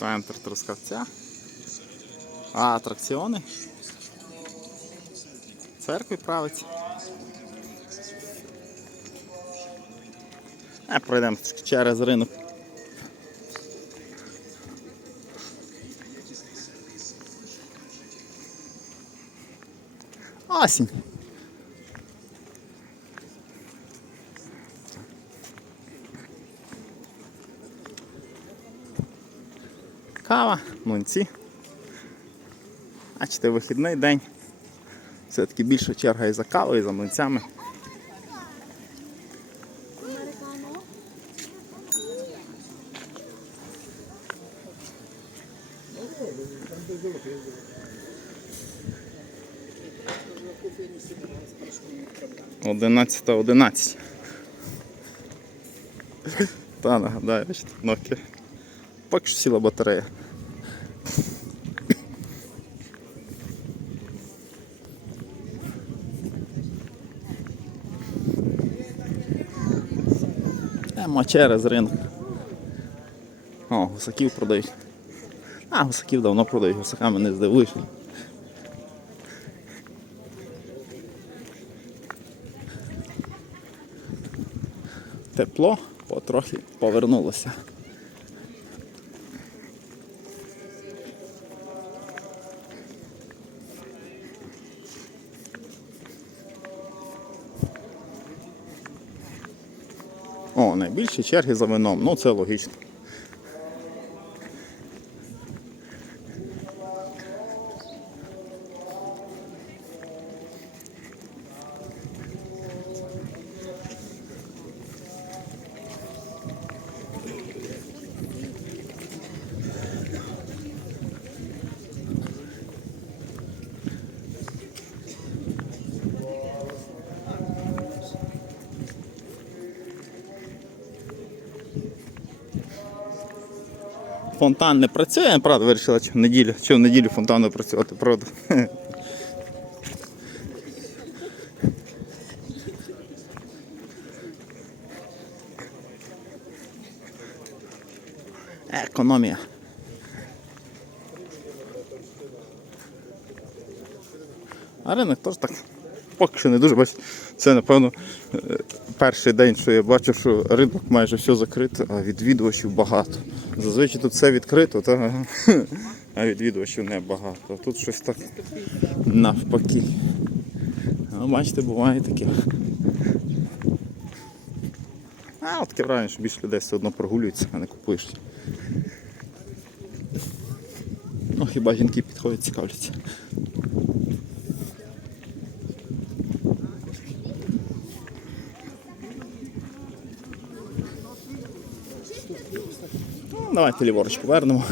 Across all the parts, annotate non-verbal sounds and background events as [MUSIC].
Центр Трускавця. А, атракціони? Церкві править. А, пройдемо через ринок. Осінь. Кава, млинці. Бачите, вихідний день. Все-таки більша черга і за кавою, і за млинцями. Одинадцята одинадцять. Та нагадаю, бачите, Nokia. Поки що сіла батарея. Емо через ринок. О, гусаків продають. А, гусаків давно продають, гусаками не здивуєш. Тепло потрохи повернулося. О, найбільші черги за вином, ну це логічно. Фонтан не працює, правда, вирішила, чи в неділю, чи в неділю фонтан не працювати, правда. Економія. А ринок теж так поки що не дуже бачите. Це, напевно, е, перший день, що я бачу, що ринок майже все закрито, а відвідувачів багато. Зазвичай тут все відкрито, та, [LAUGHS] а відвідувачів небагато. А тут щось так навпаки. А бачите, буває таке. А, таке враження, що більше людей все одно прогулюються, а не купуєш. Ну, хіба жінки підходять, цікавляться. Давайте ліворуч повернемо.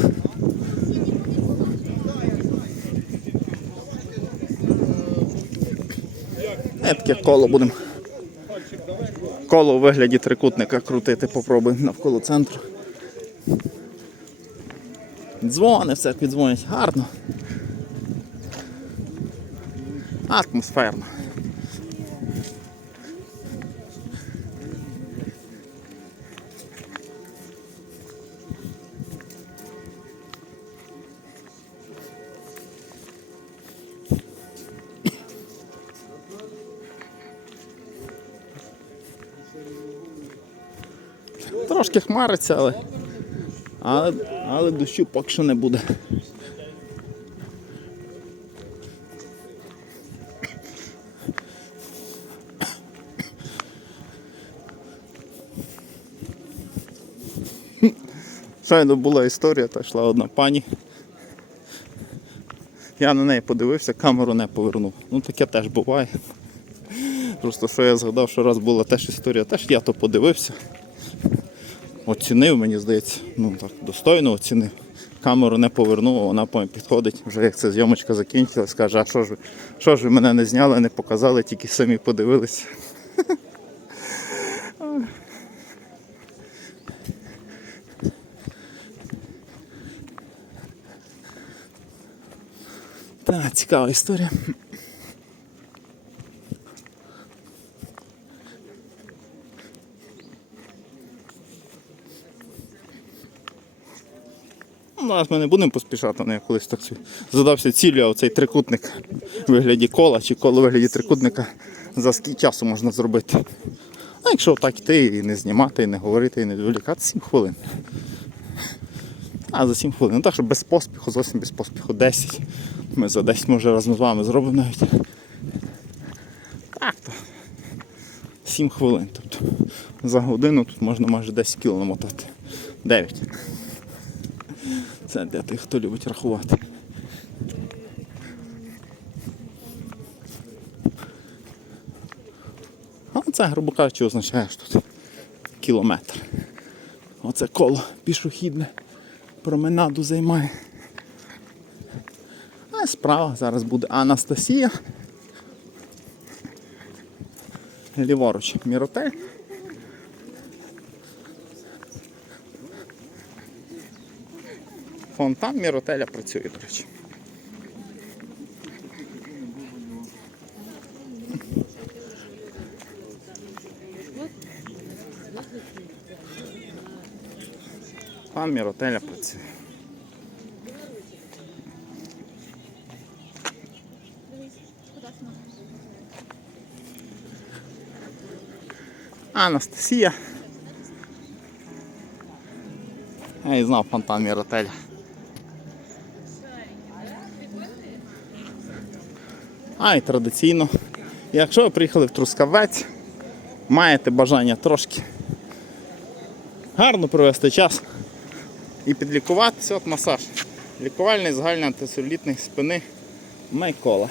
Е, таке коло будемо. Коло у вигляді трикутника крутити, попробуємо навколо центру. Дзвони, все дзвонять гарно. Атмосферно. Трошки хмариться, але, але, але дощу поки що не буде. Щойно була історія, та йшла одна пані. Я на неї подивився, камеру не повернув. Ну таке теж буває. Просто що я згадав, що раз була теж історія, теж я то подивився. Оцінив, мені здається, ну так, достойно оцінив. Камеру не повернув, вона підходить, вже як ця зйомочка закінчилась, каже, а що ж ви, що ж ви мене не зняли, не показали, тільки самі подивилися. [LAUGHS] Так, цікава історія. Зараз ми не будемо поспішати, але я колись так задався ціллю, а оцей трикутник в вигляді кола чи коло в вигляді трикутника за скільки часу можна зробити. А якщо так йти і не знімати, і не говорити, і не відволікати, 7 хвилин. А за 7 хвилин. Ну так що без поспіху, зовсім без поспіху 10. Ми за 10 може разом з вами зробимо навіть. Так то. 7 хвилин. Тобто за годину тут можна майже 10 кіл намотати. 9. Це для тих, хто любить рахувати. А це, грубо кажучи, означає, що тут кілометр. Оце коло пішохідне променаду займає. А справа зараз буде Анастасія. Ліворуч Міротель. Фонтан Міротеля працює, до речі. Фонтан Міротеля працює. Анастасія. Я і знав фонтан Міротеля. А й традиційно, якщо ви приїхали в Трускавець, маєте бажання трошки гарно провести час і підлікуватися, от масаж. Лікувальний загальний антисолітний спини Майкола.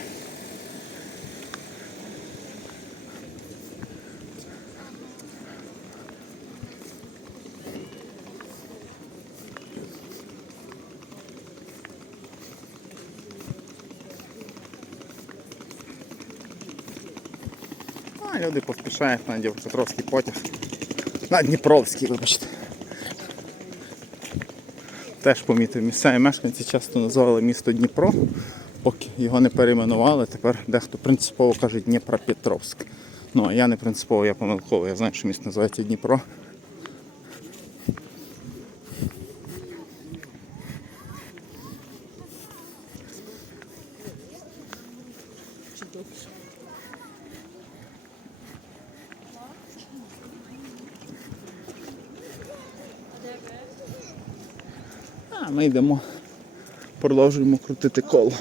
А люди поспішають на Дніпропетровський потяг. На Дніпровський, вибачте. Теж помітив, місцеві мешканці часто називали місто Дніпро, поки його не перейменували. Тепер дехто принципово каже Дніпропетровськ. Ну, а я не принципово, я помилково. Я знаю, що місто називається Дніпро. А ми йдемо, продовжуємо крутити коло.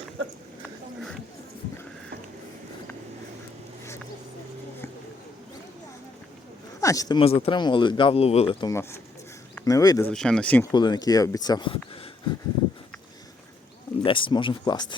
Бачите, ми затримували, гав ловили, то в нас не вийде, звичайно, 7 хвилин, які я обіцяв. 10 можемо вкласти.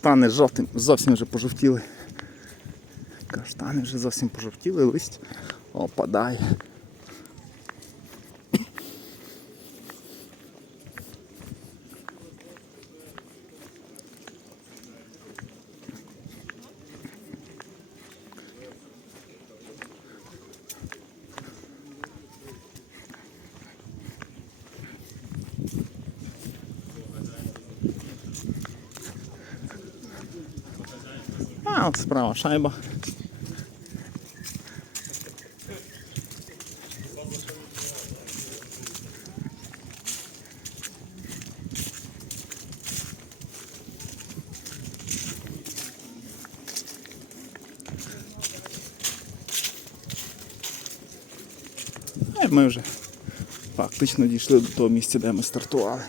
Каштани жовтим, зовсім вже пожовтіли. Каштани вже зовсім пожовтіли, листь опадає. А, от справа шайба. Ми вже фактично дійшли до того місця, де ми стартували.